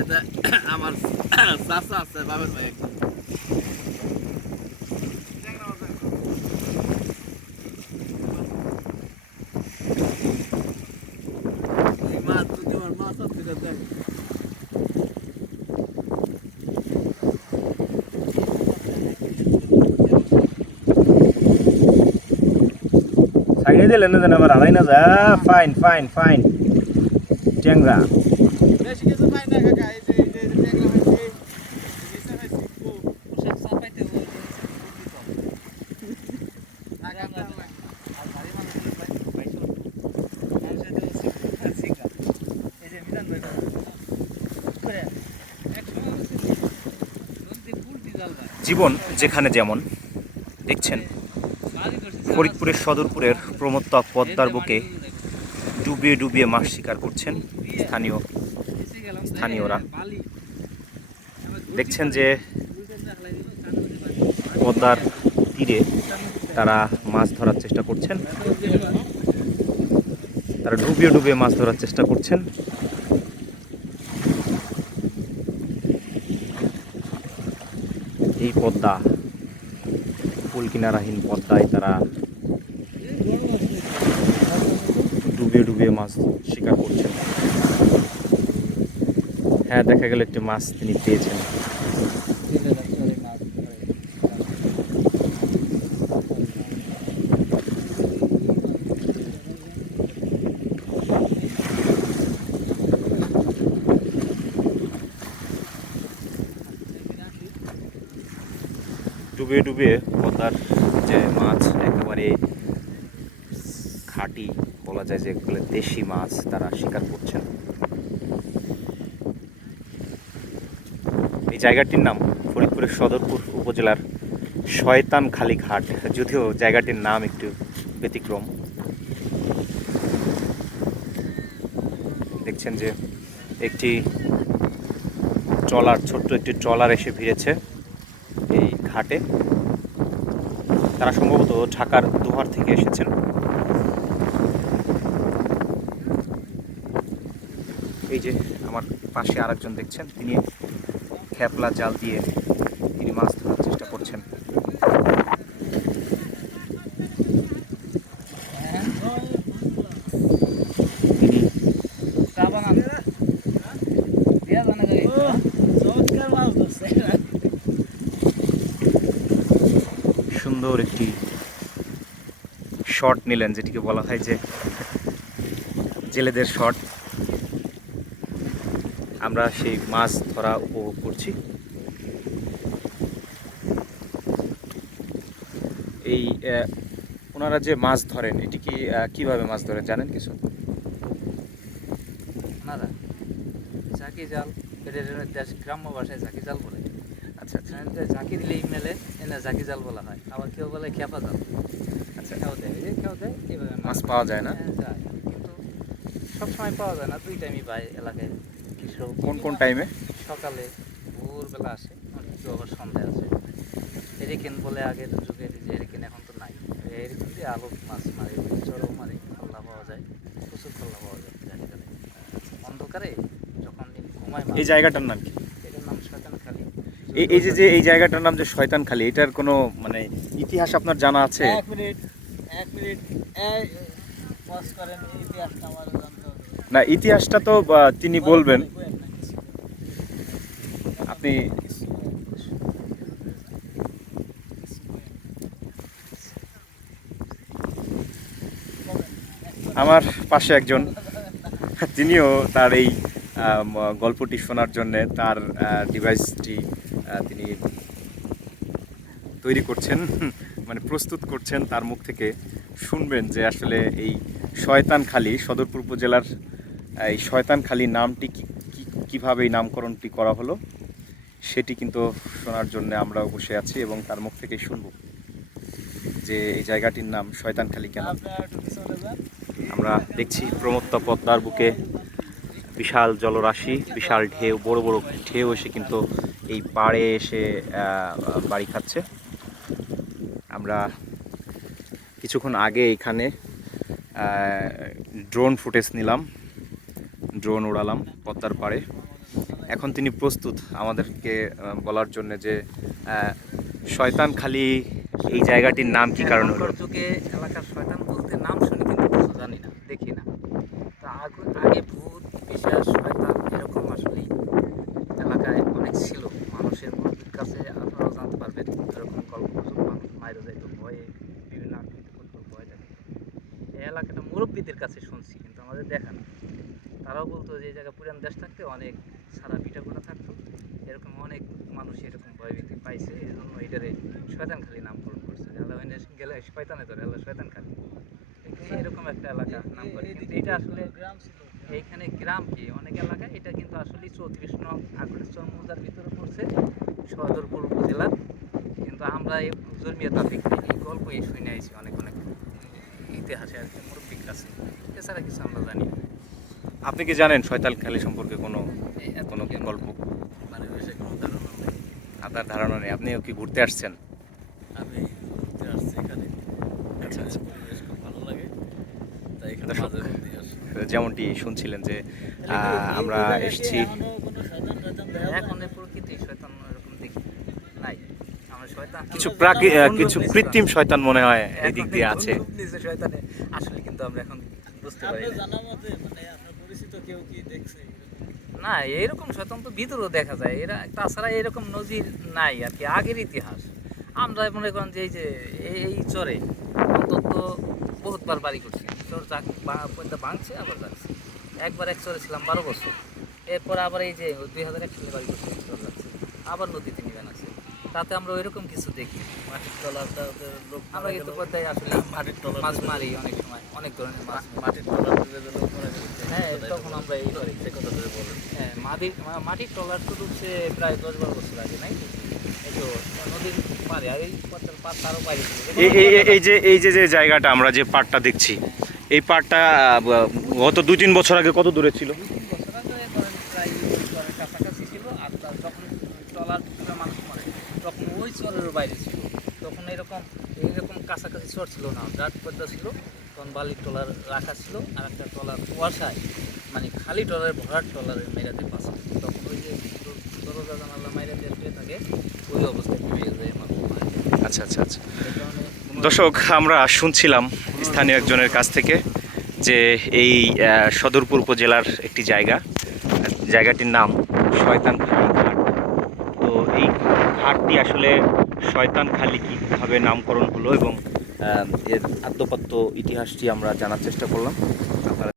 এটা আমার চাচা আছে বাবার ভাই মাছ যদি আমার মাছ আছে দেখ। সাইডে দিলে না জানা না যা। ফাইন ফাইন ফাইন ট্যাংরা। জীবন যেখানে যেমন, দেখছেন, ফরিদপুরের সদরপুরের প্রমত্তা পদ্মার বুকে ডুবিয়ে ডুবিয়ে মাছ শিকার করছেন স্থানীয় স্থানীয়রা। দেখছেন যে পদ্মার তীরে তারা মাছ ধরার চেষ্টা করছেন। তারা ডুবিয়ে ডুবিয়ে মাছ ধরার চেষ্টা করছেন। এই পদ্মা কুল কিনারাহীন পদ্মায় তারা ডুবিয়ে ডুবিয়ে মাছ শিকার করছেন। হ্যাঁ দেখা গেল একটি মাছ তিনি পেয়েছেন। ডুবিয়ে ডুবে পদ্মার যে মাছ, একেবারে খাঁটি, বলা যায় যে দেশি মাছ তারা শিকার করছেন। জায়গাটির নাম ফরিদপুরের সদরপুর উপজেলার শয়তান খালি ঘাট যদিও জায়গাটির নাম একটু ব্যতিক্রম। দেখছেন যে একটি ট্রলার, ছোট্ট একটি ট্রলার এসে ভিড়েছে এই ঘাটে। তারা সম্ভবত ঢাকার দুহার থেকে এসেছেন। এই যে আমার পাশে আরেকজন দেখছেন, তিনি খেপলা জাল দিয়ে তিনি মাছ ধরার চেষ্টা করছেন। সুন্দর একটি শট নিলেন, যেটিকে বলা হয় যে জেলেদের শট। আমরা সেই মাছ ধরা উপভোগ করছি। এই ওনারা যে মাছ ধরেন এটি কি কীভাবে মাছ ধরেন জানেন কিছু? ওনারা ঝাঁকি জাল দেশ গ্রাম্য ভাষায় ঝাঁকি জাল বলে। আচ্ছা আচ্ছা। ঝাঁকি দিলেই মেলে এনে ঝাঁকি জাল বলা হয়। আবার কেউ বলে খেপা জাল। আচ্ছা। কেউ দেয় এই যে কেউ দেয় এইভাবে মাছ পাওয়া যায় না? হ্যাঁ, যায়। কিন্তু সবসময় পাওয়া যায় না দুই টাইমই পাই এলাকায়। কোন কোন টাইমে সকালে ভোরবেলা আসে কিছু আবার সন্ধ্যায় আসে। হেরিকেন বলে আগের যুগের যে হেরিকেন এখন তো নাই। হেরিকেন দিয়ে আলো মাছ মারে চড়ও মারে খল্লা পাওয়া যায় প্রচুর খল্লা পাওয়া যায় জানি অন্ধকারে যখন ঘুমায় এই জায়গাটার নাম কি? এটার নাম শয়তান খালি এই এই যে যে এই জায়গাটার নাম যে শয়তান খালি এটার কোনো মানে ইতিহাস আপনার জানা আছে? এক মিনিট এক মিনিট করেন ইতিহাসটা আমার না ইতিহাসটা তো তিনি বলবেন। আপনি আমার পাশে একজন, তিনিও তার এই গল্পটি শোনার জন্য তার ডিভাইসটি তিনি তৈরি করছেন মানে প্রস্তুত করছেন তার মুখ থেকে শুনবেন যে আসলে এই শয়তানখালী সদরপুর উপজেলার, এই শয়তানখালী নামটি কি, কীভাবে এই নামকরণটি করা হলো। সেটি কিন্তু শোনার জন্য আমরাও বসে আছি এবং তার মুখ থেকেই শুনব যে এই জায়গাটির নাম শয়তানখালী কেন? আমরা দেখছি প্রমত্তা পদ্মার বুকে বিশাল জলরাশি, বিশাল ঢেউ, বড় বড় ঢেউ এসে কিন্তু এই পাড়ে এসে বাড়ি খাচ্ছে। আমরা কিছুক্ষণ আগে এখানে ড্রোন ফুটেজ নিলাম ড্রোন উড়ালাম পদ্মার পাড়ে। এখন তিনি প্রস্তুত আমাদেরকে বলার জন্য যে আহ, শয়তানখালী এই জায়গাটির নাম কি কারণ হলো? যুগে এলাকার শয়তান বলতে নাম শুনি কিন্তু কিছু জানি না দেখি না। তা আগ- আগে ভূত বিশ্বাস শয়তান এরকম আসলে এলাকায় অনেক ছিল। মানুষের কাছে আপনারাও জানতে পারবেন এরকম গল্প মানুষ মায়েরা যাইতো ভয়ে বিভিন্ন আকৃতি করতো ভয় থাকে এই এলাকাটা মুরব্বীদের কাছে শুনছি কিন্তু আমাদের দেখা না তারাও বলতো যে এই জায়গায় পুরান দেশ থাকতে অনেক সারা পিঠা করে থাকতো। এরকম অনেক মানুষ এরকম ভয়ভীতি পাইছে এই জন্য এটারে শয়তানখালী নামকরণ করছে। আল্লাহ ওইনে গেলে শয়তানে ধরে আল্লাহ শয়তানখালী। এরকম একটা এলাকা নাম করে কিন্তু এটা আসলে গ্রাম ছিল এইখানে গ্রাম কি? অনেক এলাকায় এটা কিন্তু আসলে চৌত্রিশ নং আকরেশ্বর মৌজার ভিতরে পড়ছে সদরপুর উপজেলার কিন্তু আমরা এই জন্মিয়ে তাফিক এই গল্প এই শুনে আইছি অনেক অনেক ইতিহাসে আর কি মুরব্বীর কাছে। এছাড়া কিছু আমরা জানি না। আপনি কি জানেন শয়তানখালী সম্পর্কে কোনো কোনো কি গল্প? মানে বেশি কোনো ধারণা নেই। আপনার ধারণা নেই। আপনিও কি ঘুরতে আসছেন? আমি ঘুরতে আসছি এখানে। আচ্ছা, আচ্ছা। খুব ভালো লাগে। তাই এখানে মাঝে যেমনটি শুনছিলেন যে আমরা এসেছি। কিছু কিছু কৃত্রিম শয়তান মনে হয় এই দিক দিয়ে আছে। আসলে কিন্তু আমরা এখন বুঝতে পারি কেউ কি দেখছে না এইরকম তো ভিতরেও দেখা যায়। এরা তাছাড়া এরকম নজির নাই আর কি আগের ইতিহাস। আমরা মনে করেন যে এই যে এই- চরে অন্তত বহুতবার বাড়ি করছি। চর যাক ভাঙছে আবার যাচ্ছে। একবার এক চরে ছিলাম বারো বছর। এরপর আবার এই যে দুই হাজার এক সালে বাড়ি করছি চর যাচ্ছে। আবার নদীতে নিবেন আছে। তাতে আমরা ওইরকম কিছু দেখি মাটির লোক আমরা কিন্তু আসলে মাটির টলার মাছ মারি অনেক সময় অনেক ধরনের মাছ মাটির টলার হ্যাঁ করি সে কথা ধরে বলেন হ্যাঁ মাটির মাটির ট্রলার তো ডুবছে প্রায় দশ বারো বছর আগে নাই? এই তো নদীর পারে আর এই পথের পার তারও বাইরে ছিল। এই এই এই- এই যে এই যে যে জায়গাটা আমরা যে পাড়টা দেখছি এই পাড়টা গত দুই তিন বছর আগে কত দূরে ছিল? বছর আগে ধরেন প্রায় ধরেন কাছাকাছি ছিল আর তার যখন ট্রলার মানুষ মরে তখন ওই বাইরে ছিল। তখন এরকম এইরকম কাছাকাছি চর ছিল না রাত পদ্মা ছিল তখন বালির ট্রলার রাখা ছিল আর একটা ট্রলার কুয়াশায় মানে খালি ট্রলার ভরাট ট্রলারের মেরাতে পাশে তখন ওই যে দরজা জানালা মাইরা দিয়ে থাকে ওই অবস্থায় ডুবে যায় আচ্ছা আচ্ছা আচ্ছা। দর্শক আমরা শুনছিলাম স্থানীয় একজনের কাছ থেকে যে এই সদরপুর উপজেলার একটি জায়গা। জায়গাটির নাম শয়তানখালী ঘাট। তো এই ঘাটটি আসলে শয়তানখালী কীভাবে নামকরণ হলো এবং এর আদ্যপাত্য ইতিহাসটি আমরা জানার চেষ্টা করলাম।